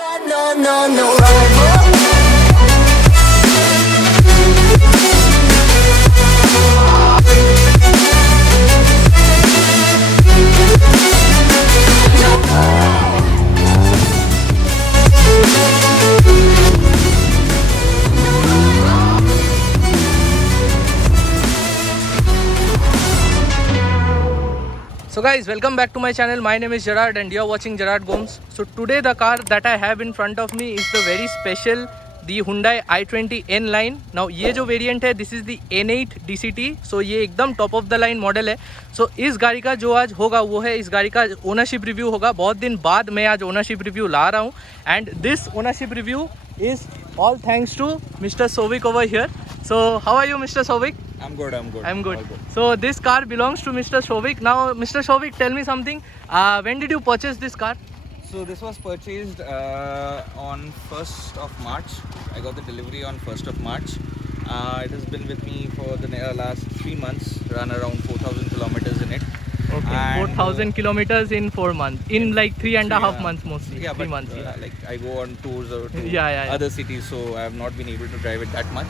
got no rival. So guys, welcome back to my channel. My name is Gerard and you're watching Gerard Gomes. So today the car that I have in front of me is the very special the Hyundai i20 N Line. Now ये जो variant है, this is the N8 DCT. So ये एकदम top of the line model है. So इस गाड़ी का जो आज होगा वो है, इस गाड़ी का ownership review होगा. बहुत दिन बाद मैं आज ownership review ला रहा हूँ. And this ownership review is all thanks to Mr. Souvik over here. So how are you, Mr. Souvik? I'm good. I'm good. All good. So this car belongs to Mr. Souvik. Now, Mr. Souvik, tell me something. When did you purchase this car? So this was purchased on 1st of March. I got the delivery on 1st of March. It has been with me for the last 3 months. Run around 4,000 kilometers in it. Okay, 4,000 kilometers in 4 months. In like 3.5 months mostly. Yeah, 3 but months. like I go on tours or to Yeah. other cities, so I have not been able to drive it that much.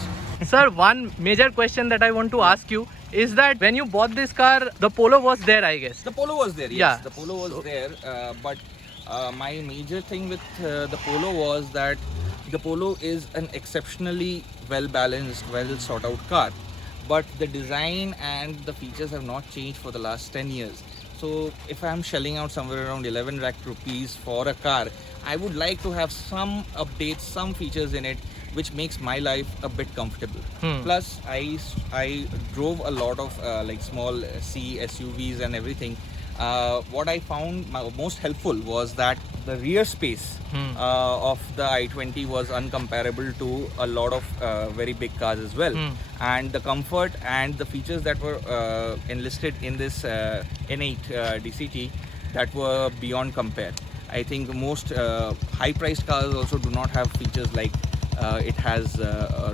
Sir, one major question that I want to ask you is that when you bought this car, the Polo was there, I guess. The Polo was there, yes. Yeah. The Polo was there, but my major thing with the Polo was that the Polo is an exceptionally well-balanced, well-sought-out car. But the design and the features have not changed for the last 10 years. So if I'm shelling out somewhere around 11 lakh rupees for a car, I would like to have some updates, some features in it which makes my life a bit comfortable. Plus, I drove a lot of like small C SUVs and everything. What I found most helpful was that the rear space of the i20 was uncomparable to a lot of very big cars as well. And the comfort and the features that were enlisted in this N8 DCT that were beyond compare. I think most high-priced cars also do not have features like it has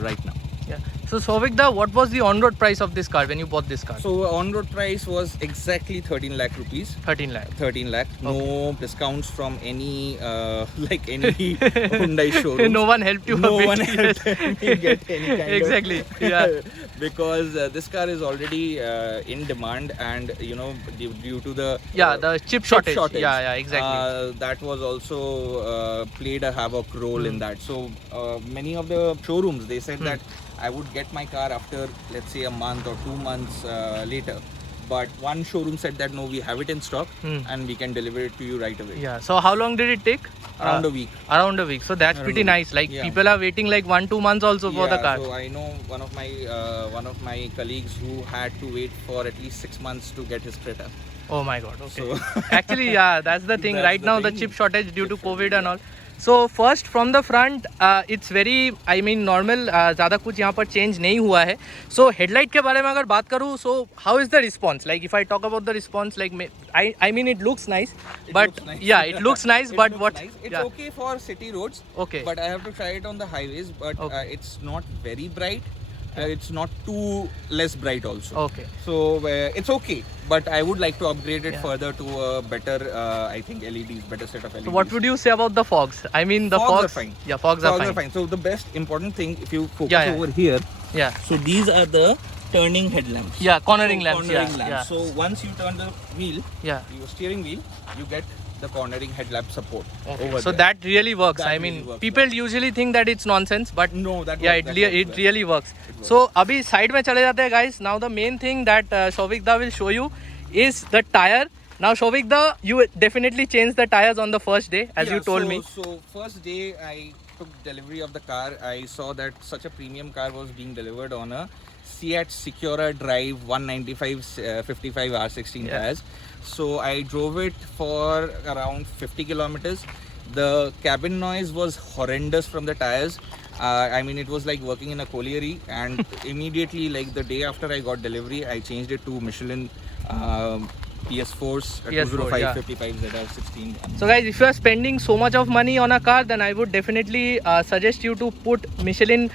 right now. Yeah. So Souvik, what was the on-road price of this car when you bought this car? So on-road price was exactly 13 lakh rupees. 13 lakh. 13 lakh. No discounts from any like any Hyundai showroom. No one helped you. No a bit. one helped me get any kind Exactly. of Yeah. Because this car is already in demand, and you know due to the the chip shortage. Yeah, exactly. That was also played a havoc role in that. So many of the showrooms, they said that I would get my car after, let's say, a month or 2 months later. But one showroom said that no, we have it in stock and we can deliver it to you right away. Yeah. So how long did it take? Around a week. Around a week. So that's pretty nice. Like people are waiting like 1-2 months also for the car. So I know one of my colleagues who had to wait for at least 6 months to get his Creta. Oh my god. Okay. So Actually, yeah, that's the thing. That's right the now, the thing. chip shortage due to COVID and all. So first from the front, it's very, I mean, normal. ज़्यादा कुछ यहाँ पर change नहीं हुआ है. So headlight के बारे में अगर बात करूँ, so how is the response? Like if I talk about the response, like I mean it looks nice, but looks nice. yeah, it looks nice. It but looks what? nice. It's Yeah. okay for city roads. Okay. But I have to try it on the highways. But it's not very bright. It's not too less bright also. Okay. So it's okay. But I would like to upgrade it further to a better, I think LEDs, better set of LEDs. So what would you say about the fogs? I mean the Fogs fogs. are fine. Yeah, fogs are fine. So the best important thing, if you focus Yeah. over here. Yeah. So these are the turning headlamps. Yeah, cornering lamps. Cornering Yeah. lamps. Yeah. So once you turn the wheel, Yeah. your steering wheel, you get the cornering headlamp support over So there. that really works. That I really mean, works people usually think that it's nonsense, but No, that yeah, works, it really works. So अभी side में चले जाते हैं guys. Now the main thing that Souvik da will show you is the tire. Now Souvik da, you definitely changed the tires on the first day, as you told me. So first day I took delivery of the car. I saw that such a premium car was being delivered on a Seat Secura Drive 195 55 R16 tires. So I drove it for around 50 kilometers. The cabin noise was horrendous from the tires. I mean, it was like working in a colliery, and immediately, like the day after I got delivery, I changed it to Michelin PS4s, 205 55 ZR16. So guys, if you are spending so much of money on a car, then I would definitely suggest you to put Michelin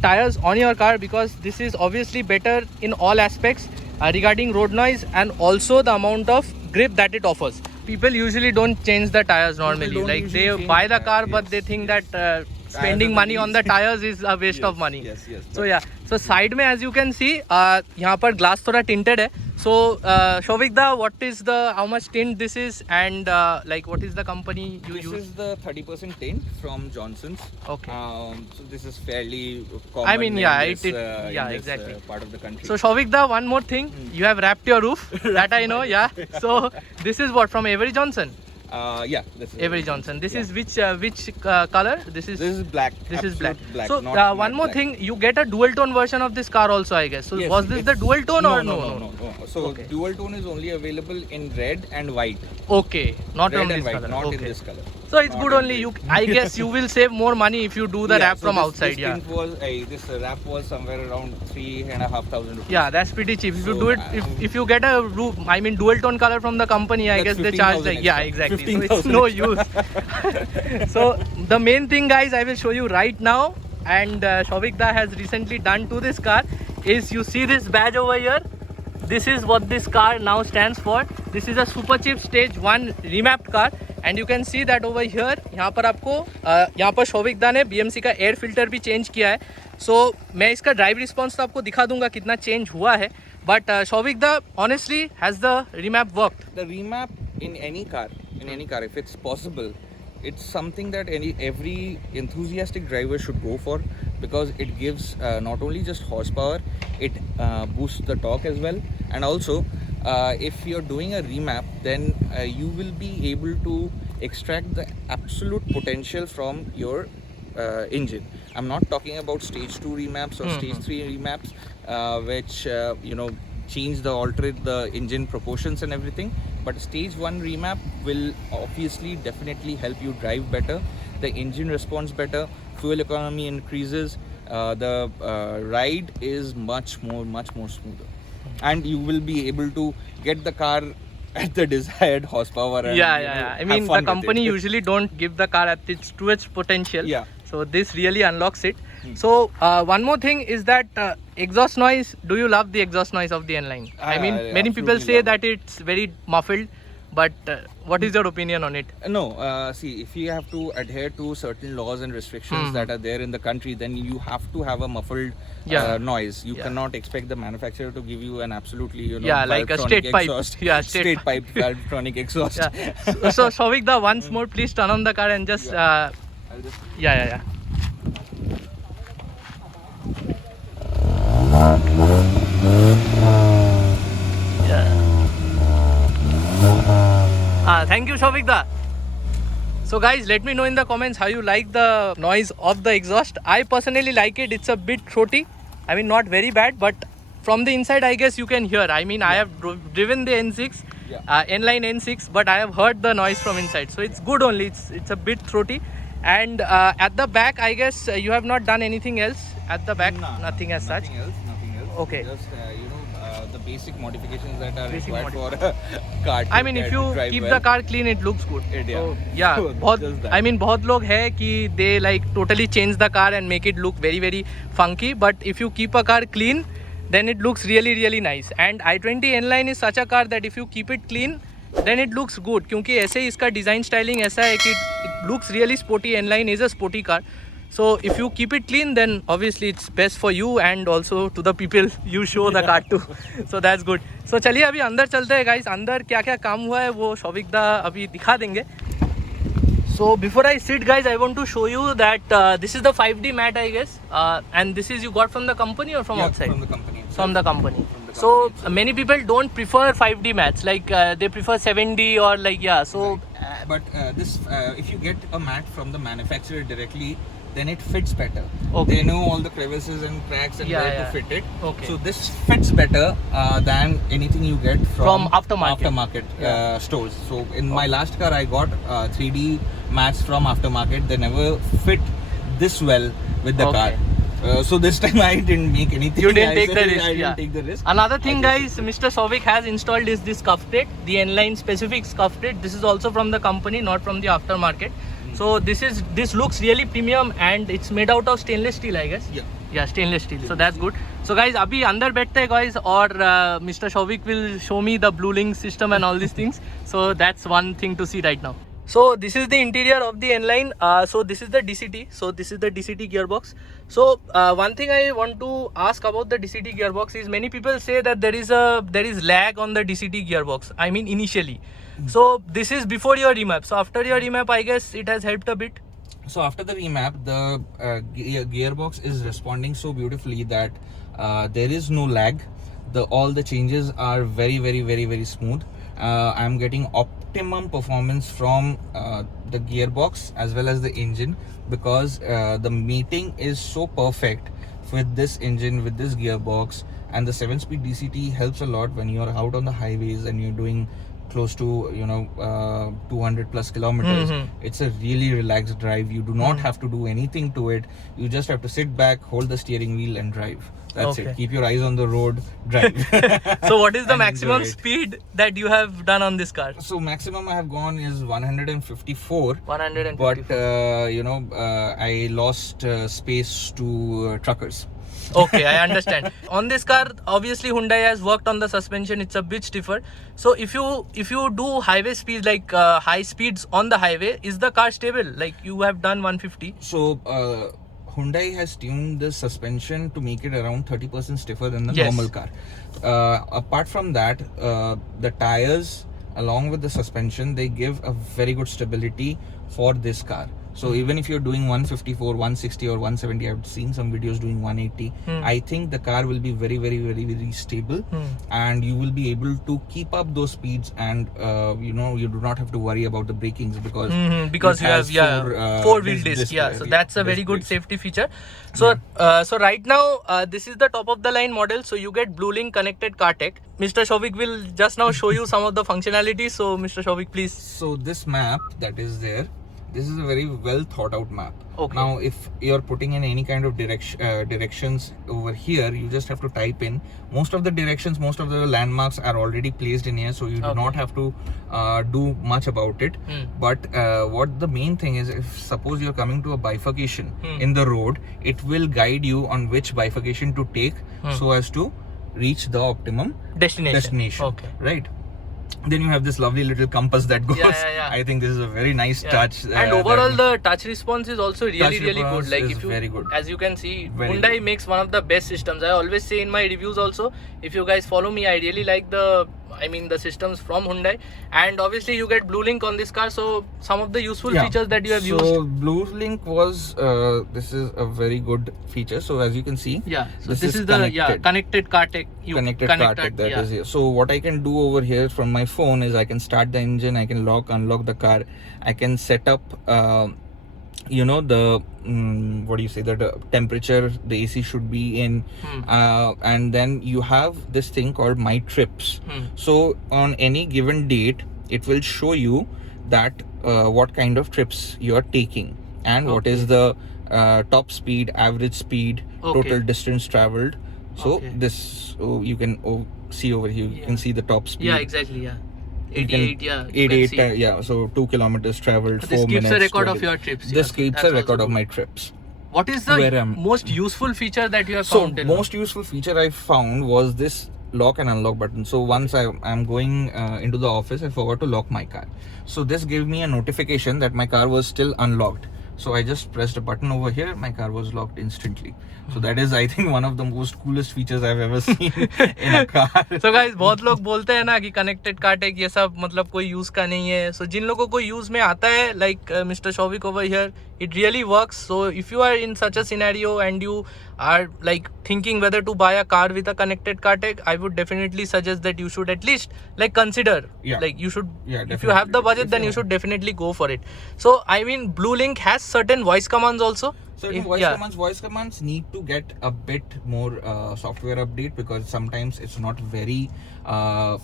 tires on your car, because this is obviously better in all aspects regarding road noise and also the amount of grip that it offers. people usually don't change the tires normally. don't Like usually they change buy the the car, tire, but yes, they think yes. that spending money on the tires is a waste of money. Yes, yes. So yeah, so side में as you can see, यहाँ पर glass थोड़ा tinted है. So Shovik da, what is the how much tint this is, and like what is the company you This use? is the 30% tint from Johnson's. Okay. So this is fairly common. I mean, yeah, in this, yeah, in this, exactly. part of the country. So Shovik da, one more thing, you have wrapped your roof. That I know, yeah. So this is what from Avery Johnson. Yeah, this is Avery Johnson. This yeah. is which color? This is black. this is black. Absolute So not one matte more black. thing, you get a dual tone version of this car also, I guess. So Yes, was this the it's- dual tone or no. So Okay. dual tone is only available in red and white. Okay, not Red from and this white, color. not Okay. in this color. So it's Not good in only. this. You, I guess, you will save more money if you do the wrap so from this, outside. This Yeah. tint was, this wrap was somewhere around 3,500 rupees. Yeah, that's pretty cheap. If you So, do it, if you get a roof, I mean dual tone color from the company, I That's guess they charge 15,000 the, yeah, extra. exactly. So it's 15,000 no use. So the main thing, guys, I will show you right now, and Shovik da has recently done to this car, is you see this badge over here. This is what this car now stands for. This is a Superchips Stage 1 remapped car, and you can see that over here. यहाँ पर आपको यहाँ पर शोविक दा ने BMC का air filter भी change किया है. So मैं इसका ड्राइव रिस्पॉन्स तो आपको दिखा दूंगा कितना चेंज हुआ है. But शोविक दा, honestly, has the remap worked? The remap in any car, if it's possible, it's something that every enthusiastic driver should go for, because it gives not only just horsepower, it boosts the torque as well, and also if you're doing a remap, then you will be able to extract the absolute potential from your engine. I'm not talking about stage 2 remaps or stage 3 remaps, which alter the engine proportions and everything. But stage 1 remap will obviously definitely help you drive better. The engine responds better, fuel economy increases, the ride is much more smoother, and you will be able to get the car at the desired horsepower. And, Yeah. I mean, the company usually don't give the car at to its potential. Yeah. So this really unlocks it. So one more thing is that exhaust noise. Do you love the exhaust noise of the N Line? I mean, many people absolutely say love that it's very muffled, but what is your opinion on it? No, see, if you have to adhere to certain laws and restrictions that are there in the country, then you have to have a muffled noise. You cannot expect the manufacturer to give you an absolutely, like a Valvetronic straight pipe. exhaust. Yeah, straight pipe Valvetronic exhaust. Yeah. So Shovik da, once more, please turn on the car and just I'll just yeah. Thank you, Shovik da. So guys, let me know in the comments how you like the noise of the exhaust. I personally like it. It's a bit throaty. I mean, not very bad, but from the inside, I guess you can hear. I mean, I have driven the N6, N Line N6, but I have heard the noise from inside. So it's good only. It's a bit throaty. And at the back, I guess you have not done anything else. At the back, nothing as such. Nothing else. Okay. Just the basic modifications that are Basic required for a car. I mean, if you keep the car clean, it looks good. So, yeah, So, बहुत, just that. I mean, बहुत लोग है कि they like totally change the car and make it look very, very funky. But if you keep a car clean, then it looks really, really nice. And i20 N Line is such a car that if you keep it clean, then it looks good. क्योंकि ऐसे ही इसका design styling ऐसा है कि it looks really sporty. N Line is a sporty car. So if you keep it clean, then obviously it's best for you and also to the people you show the car to. So that's good. So चलिए अभी अंदर चलते हैं guys. अंदर क्या क्या काम हुआ है वो शोविक दा अभी दिखा देंगे. So before I sit, guys, I want to show you that this is the 5D mat, I guess, and this is you got from the company or from outside? From the company. From the company. So many people don't prefer 5D mats, like they prefer 7D or like So But this, if you get a mat from the manufacturer directly, then it fits better. Okay. They know all the crevices and cracks and where to fit it. Okay. So this fits better than anything you get from aftermarket. Stores. So in my last car, I got 3D mats from aftermarket. They never fit this well with the car. So this time I didn't make anything. You didn't take the risk. I didn't take the risk. Another thing, guys, Mr. Shovik has installed is this cuff plate, the N Line specific cuff plate. This is also from the company, not from the aftermarket. So this looks really premium and it's made out of stainless steel, I guess. Yeah. Yeah, stainless steel. So that's good. So guys, अभी अंदर बैठते हैं guys और Mr. Shovik will show me the blue link system and all these things. So that's one thing to see right now. So this is the interior of the N Line. So this is the DCT. So this is the DCT gearbox. So one thing I want to ask about the DCT gearbox is many people say that there is lag on the DCT gearbox. I mean initially. So this is before your remap. So after your remap, I guess it has helped a bit. So after the remap, the gearbox is responding so beautifully that there is no lag. All the changes are very smooth. I'm getting optimum performance from the gearbox as well as the engine, because the mating is so perfect with this engine, with this gearbox, and the 7-speed DCT helps a lot when you're out on the highways and you're doing close to 200 plus kilometers. It's a really relaxed drive. You do not have to do anything to it. You just have to sit back, hold the steering wheel and drive. That's it. Keep your eyes on the road, drive. So what is the maximum speed that you have done on this car? So maximum I have gone is 154. 154. But I lost space to truckers. Okay, I understand. On this car, obviously Hyundai has worked on the suspension. It's a bit stiffer. So if you do highway speeds, like high speeds on the highway, is the car stable? Like you have done 150. So Hyundai has tuned the suspension to make it around 30% stiffer than the normal car. Apart from that, the tires along with the suspension, they give a very good stability for this car. So even if you're doing 154, 160 or 170, I've seen some videos doing 180. I think the car will be very stable, and you will be able to keep up those speeds, and you do not have to worry about the brakings, because you have four-wheel disc. So that's a very good safety feature. So so right now this is the top of the line model. So you get Blue Link connected car tech. Mr. Shovik will just now show you some of the functionalities. So Mr. Shovik, please. So this map that is there, this is a very well thought out map. Okay. Now if you're putting in any kind of directions over here, you just have to type in. Most of the directions, most of the landmarks are already placed in here, so you do not have to do much about it. But what the main thing is, if suppose you're coming to a bifurcation in the road, it will guide you on which bifurcation to take so as to reach the optimum destination. Okay. Right. Then you have this lovely little compass that goes. I think this is a very nice touch. And overall, the touch response is also really good. Like if you, very good. As you can see, Hyundai makes one of the best systems. I always say in my reviews also, if you guys follow me, I really like the systems from Hyundai. And obviously you get Blue Link on this car. So some of the useful features that you have used. So Blue Link was, this is a very good feature. So as you can see, so this is the connected car tech. Connected car tech that is here. So what I can do over here from my phone is I can start the engine, I can unlock the car, I can set up the what do you say, the temperature the AC should be in, and then you have this thing called My Trips. So on any given date, it will show you that what kind of trips you are taking, and what is the top speed, average speed, total distance traveled. So this you can see over here, you can see the top speed. 88, so 2 kilometers traveled, 4 minutes. This keeps a record of your trips. This keeps a record of my trips. What is the most useful feature that you have found? So most useful feature I found was this lock and unlock button. So once I'm going into the office, I forgot to lock my car. So this gave me a notification that my car was still unlocked. So I just pressed a button over here, my car was locked instantly. So that is, I think, one of the most coolest features I've ever seen in a car. So guys, बहुत लोग बोलते हैं ना कि connected car tech ये सब मतलब कोई use का नहीं है. So जिन लोगों को use में आता है, like Mr. Shovik over here, it really works. So if you are in such a scenario and you are like thinking whether to buy a car with a connected car tech, I would definitely suggest that you should at least like consider. Like you should, if you have the budget, then you should definitely go for it. So I mean, Blue Link has certain voice commands also. Certain voice commands need to get a bit more software update, because sometimes it's not very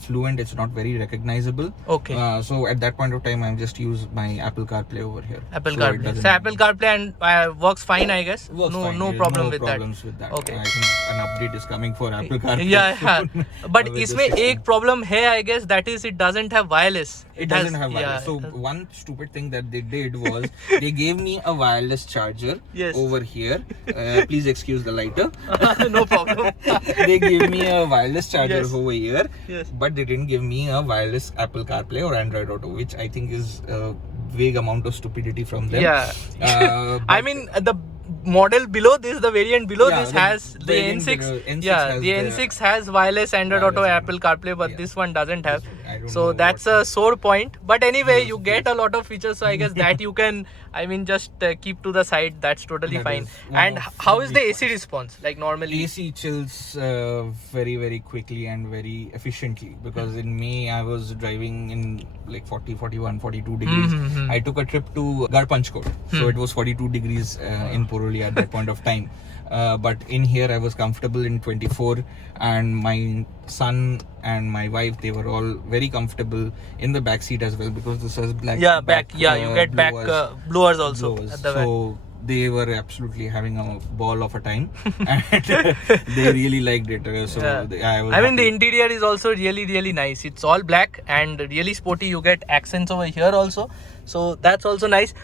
fluent, it's not very recognizable. So at that point of time, I'm just use my Apple CarPlay over here. Apple CarPlay and works fine, I guess. No problem with that. I think an update is coming for Apple CarPlay. But इसमें एक problem है, I guess, that is it doesn't have wireless. It doesn't have wireless. So one stupid thing that they did was they gave me a wireless charger Yes. over here. Please excuse the lighter. No problem. They gave me a wireless charger Yes. over here, Yes. but they didn't give me a wireless Apple CarPlay or Android Auto, which I think is a vague amount of stupidity from them. Yeah. I but- mean, the model below this, the variant below Yeah, this the has the variant N6. below- N6 yeah, has the N6 has wireless Android Auto, wireless Apple CarPlay, but Yeah. this one doesn't have. I don't So know that's what- a sore point. But anyway, you get a lot of features. So I guess that you can, I mean, just keep to the side. That's totally That fine. is one And of how the is the big AC response? Like normally. AC chills very quickly and very efficiently, because in May I was driving in like 40, 41, 42 degrees. Mm-hmm. I took a trip to Garpanchkot, so it was 42 degrees in Purulia at that point of time. But in here I was comfortable in 24, and my son and my wife, they were all very comfortable in the back seat as well, because this was black. Yeah, back. Yeah, you get back blowers also blowers. at the back. So they were absolutely having a ball of a time, and they really liked it. So Yeah. I was I mean, the happy. interior is also really nice. It's all black and really sporty. You get accents over here also, so that's also nice.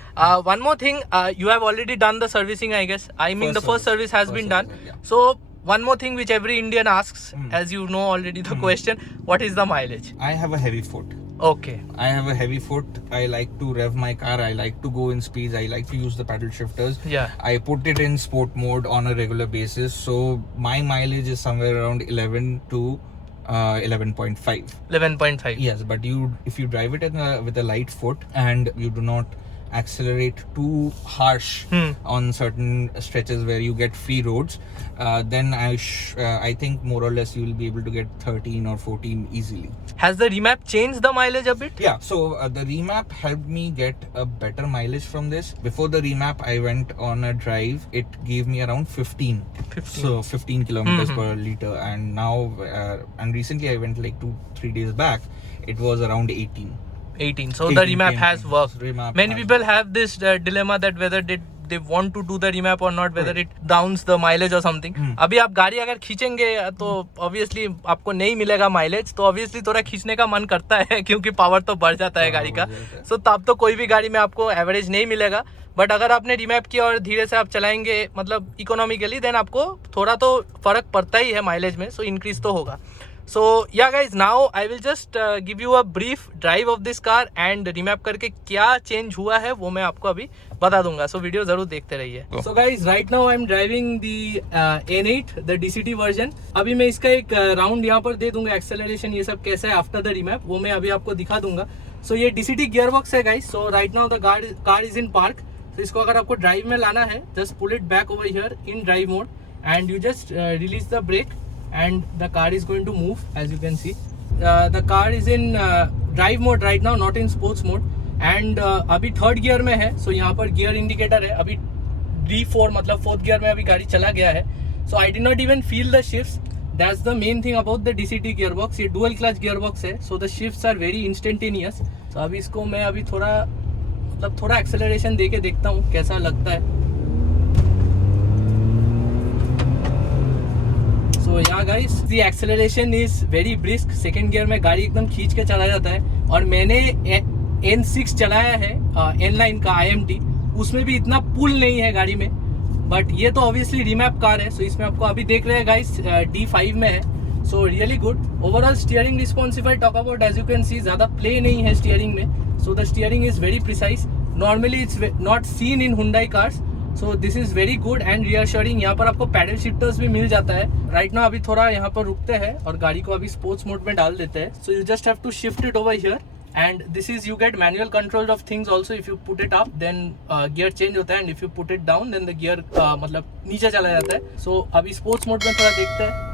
One more thing, you have already done the servicing, I guess. I mean, the first service has been done. Yeah. So one more thing which every Indian asks, as you know already the question, what is the mileage? I have a heavy foot. Okay. I have a heavy foot. I like to rev my car. I like to go in speeds. I like to use the paddle shifters. Yeah. I put it in sport mode on a regular basis. So my mileage is somewhere around 11 to 11.5. 11.5. Yes, but if you drive it with a light foot and you do not accelerate too harsh on certain stretches where you get free roads, then I think more or less you will be able to get 13 or 14 easily. Has the remap changed the mileage a bit? Yeah, so the remap helped me get a better mileage from this. Before the remap, I went on a drive. It gave me around 15. So 15 kilometers per liter. And now, and recently I went like 2-3 days back, it was around 18. 18. So the 18, remap has worked. Remap Many has people have this dilemma that whether they want to do the remap or not, whether it downs the mileage or something. अभी आप गाड़ी अगर खींचेंगे तो obviously आपको नहीं मिलेगा mileage, तो obviously थोड़ा खींचने का मन करता है क्योंकि पावर तो बढ़ जाता है गाड़ी का. So तब तो कोई भी गाड़ी में आपको एवरेज नहीं मिलेगा. बट अगर आपने रिमैप किया और धीरे से आप चलाएंगे मतलब इकोनॉमिकली, देन आपको थोड़ा तो फर्क पड़ता ही है माइलेज में. सो इंक्रीज तो होगा. So yeah guys, now I will just give you a brief drive of this car and remap करके क्या चेंज हुआ है वो मैं आपको अभी बता दूंगा. So वीडियो जरूर देखते रहिए. So guys, right now I am driving the N8, the DCT version. अभी मैं इसका एक राउंड यहाँ पर दे दूंगा. एक्सेलरेशन ये सब कैसा है आफ्टर द रिमैप वो मैं अभी आपको दिखा दूंगा. So ये DCT गियर बॉक्स है guys. So right now the car is in park. So इसको अगर आपको ड्राइव में लाना है, just pull it back over here in drive mode and you just release the brake. And the car is going to move, as you can see. The car is in drive mode right now, not in sports mode. And अभी third gear में है, so यहाँ पर gear indicator है. अभी D4 मतलब fourth gear में अभी गाड़ी चला गया है. So I did not even feel the shifts. That's the main thing about the DCT gearbox. ये dual clutch gearbox है, so the shifts are very instantaneous. So अभी इसको मैं अभी थोड़ा acceleration दे के देखता हूँ कैसा लगता है. So yeah guys, the acceleration is very brisk. Second gear में गाड़ी एकदम खींच के चला जाता है. और मैंने N6 चलाया है N Line का IMT, उसमें भी इतना पुल नहीं है गाड़ी में. बट ये तो ऑब्वियसली रिमैप कार है, सो इसमें आपको अभी देख रहे हैं गाइस D5 में है. So really good. Overall steering response if I talk about, as you can see ज़्यादा प्ले नहीं है स्टीयरिंग में. So the steering is very precise. Normally it's not seen in Hyundai cars. So this is very good and reassuring. यहाँ पर आपको paddle shifters भी मिल जाता है. राइट नाउ अभी थोड़ा यहाँ पर रुकते हैं और गाड़ी को अभी स्पोर्ट्स मोड में डाल देते हैं. So you just have to shift it over here and this is you get manual control of things also. If you put it up then gear change होता है and if you put it down then the gear मतलब नीचे चला जाता है. सो अभी sports mode में थोड़ा देखते हैं.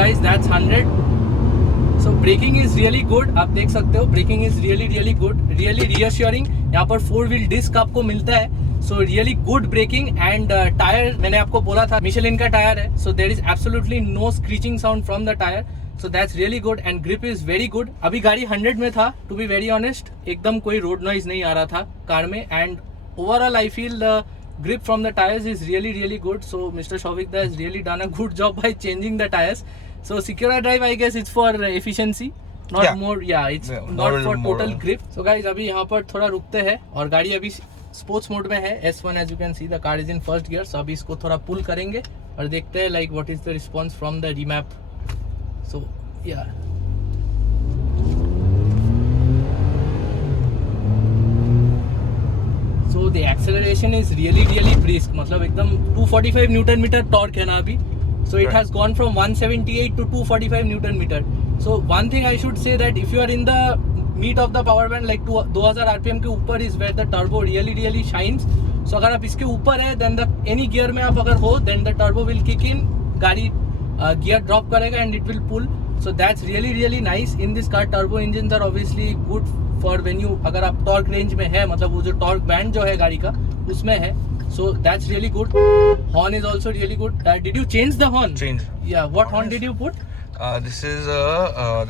Guys, that's 100. So braking is really good. आप देख सकते हो braking is really good, really reassuring. यहाँ पर 4-wheel disc आपको मिलता है. So really good braking and tyre मैंने आपको बोला था Michelin का टायर है. So there is absolutely no screeching sound from the tire. So that's really good and grip is very good. अभी गाड़ी 100 में था. To be very honest, एकदम कोई road noise नहीं आ रहा था कार में. And overall I feel the grip from the tires is really good. So Mr. Shovik has really done a good job by changing the tires. So secure drive, I guess it's for efficiency, not more. Yeah, it's not for total grip. So guys, अभी यहाँ पर थोड़ा रुकते हैं और गाड़ी अभी sports mode में है S1. as you can see the car is in first gear. So अभी इसको थोड़ा पुल करेंगे और देखते हैं like what is the response from the remap. So yeah. So the acceleration is really brisk. मतलब एकदम 245 न्यूटन मीटर टॉर्क है ना अभी. So it has gone from 178 to 245 newton metre. So one thing I should say that if you are in the meat of the power band like 2000 RPM के ऊपर is where the turbo really shines. So अगर आप इसके ऊपर है then the any gear में आप अगर हो then the turbo will kick in. गाड़ी gear drop करेगा and it will pull. So that's really nice. In this car turbo engines are obviously good for when you अगर आप torque range में है मतलब वो जो टॉर्क बैंड जो है गाड़ी का उसमें है. So that's really good. Horn is also really good. Did you change the horn? Change. Yeah. What horn did you put? This is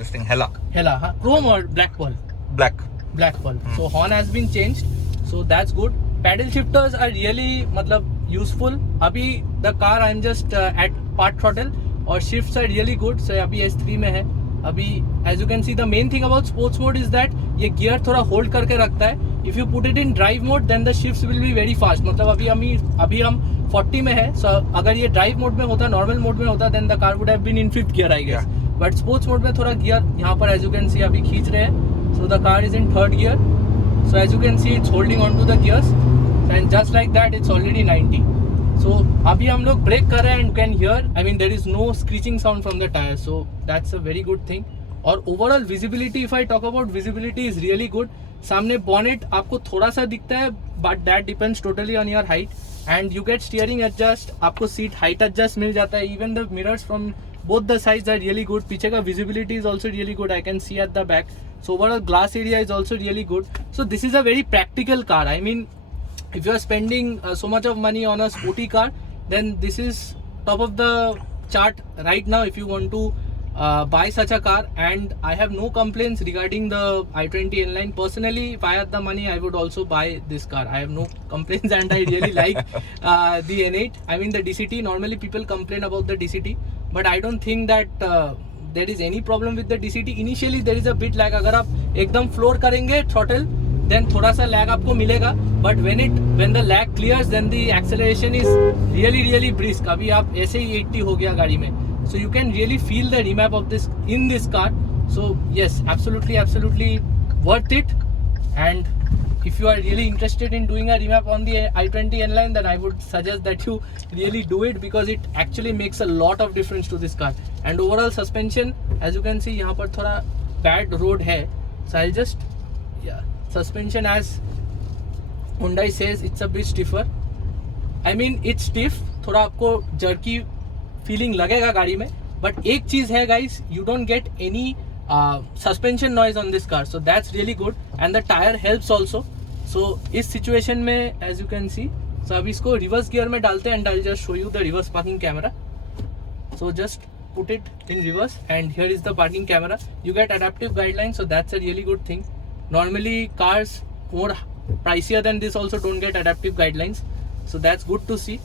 this thing Hella. Hella, huh? Chrome or black pearl? Black. Black pearl. So horn has been changed. So that's good. Paddle shifters are really मतलब useful. अभी the car I'm just at part throttle और shifts are really good. So अभी S3 में है. अभी as you can see the main thing about sports mode is that ये gear थोड़ा hold करके रखता है. If you put it in drive mode then the shifts will be very fast. मतलब अभी हम 40 में है. So अगर ये ड्राइव मोड में होता नॉर्मल मोड में होता then the car would have been in 5th gear I guess. But sports mode में थोड़ा गियर यहाँ पर as you can see अभी खींच रहे हैं. So the car is in 3rd gear. So as you can see it's holding on to the gears and just like that it's already 90. So अभी हम लोग ब्रेक कर रहे हैं and you can hear I mean there is no screeching sound from the tire. So that's a very good thing. और overall visibility if I talk about visibility is really good. सामने bonnet आपको थोड़ा सा दिखता है but that depends totally on your height and you get steering adjust. आपको seat height adjust मिल जाता है. Even the mirrors from both the sides are really good. पीछे का visibility is also really good. I can see at the back. So overall glass area is also really good. So this is a very practical car. I mean if you are spending so much of money on a sporty car then this is top of the chart right now if you want to buy such a car. And I have no complaints regarding the i20 N Line. Personally if I had the money I would also buy this car. I have no complaints and I really like the N8. I mean the DCT. Normally people complain about the DCT but I don't think that there is any problem with the DCT. Initially there is a bit lag. अगर आप एकदम floor करेंगे throttle then थोड़ा सा lag आपको मिलेगा but when the lag clears then the acceleration is really brisk. अभी आप ऐसे ही 80 हो गया गाड़ी में. So you can really feel the remap of this in this car. So yes, absolutely worth it. And if you are really interested in doing a remap on the i20 N Line then I would suggest that you really do it because it actually makes a lot of difference to this car. And overall suspension as you can see यहाँ पर थोड़ा bad road है. So I'll just suspension as Hyundai says it's a bit stiffer. I mean it's stiff. थोड़ा आपको jerky feeling लगेगा गाड़ी में but एक चीज है guys, you don't get any suspension noise on this car. So that's really good and the tire helps also. So इस situation में as you can see so अभी इसको reverse gear में डालते हैं and I'll just show you the reverse parking camera. So just put it in reverse and here is the parking camera. You get adaptive guidelines so that's a really good thing. Normally cars more pricier than this also don't get adaptive guidelines. So that's good to see.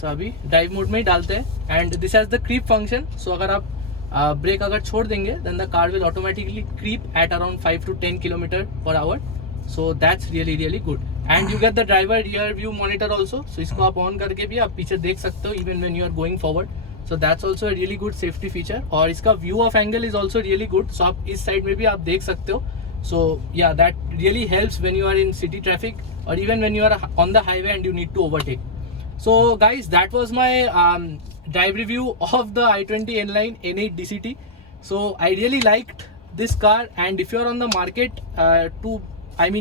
So अभी drive mode में ही डालते हैं and this has the creep function. So अगर आप break अगर छोड़ देंगे then the car will automatically creep at around 5 to 10 km/h. So that's really good. And you get the driver rear view monitor also. So इसको आप on करके भी आप पीछे देख सकते हो even when you are going forward. So that's also a really good safety feature. और इसका view of angle is also really good. So आप इस साइड में भी आप देख सकते हो. So yeah, that really helps when you are in city traffic or even when you are on the highway and you need to overtake. So guys, that was my drive review of the i20 N Line N8 DCT. So I really liked this car and if you are on the market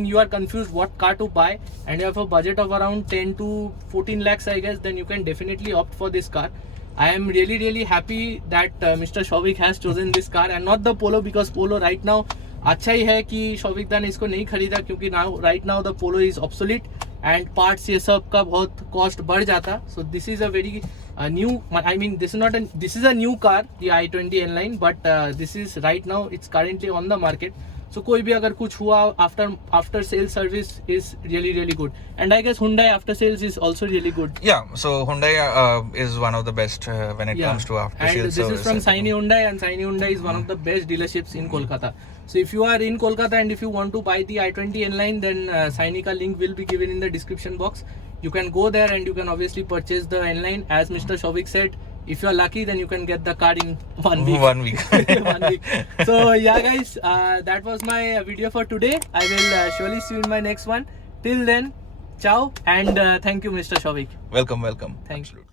you are confused what car to buy and you have a budget of around 10 to 14 lakhs I guess, then you can definitely opt for this car. I am really happy that Mr. Shovik has chosen this car and not the Polo because Polo right now अच्छा ही है कि शौविक दा ने इसको नहीं खरीदा क्योंकि right now the polo is obsolete and parts ये सब का बहुत कॉस्ट बढ़ जाता. सो this is a very new I mean this is a new car the i20 N Line but this is right now it's currently on the market. So कोई भी अगर कुछ हुआ after sales service is really good. And I guess Hyundai after sales is also really good. Yeah, so Hyundai is one of the best when it comes to after and sales this service. is from Saini Hyundai, and Saini Hyundai is one of the best dealerships in Kolkata. So if you are in Kolkata and if you want to buy the i20 N Line, then Saini ka link will be given in the description box. You can go there and you can obviously purchase the N Line. As Mr. Shovik said, if you are lucky, then you can get the car in 1 week. 1 week. 1 week. So yeah guys, that was my video for today. I will surely see you in my next one. Till then, ciao, and thank you Mr. Shovik. Welcome. Thank you. Absolutely.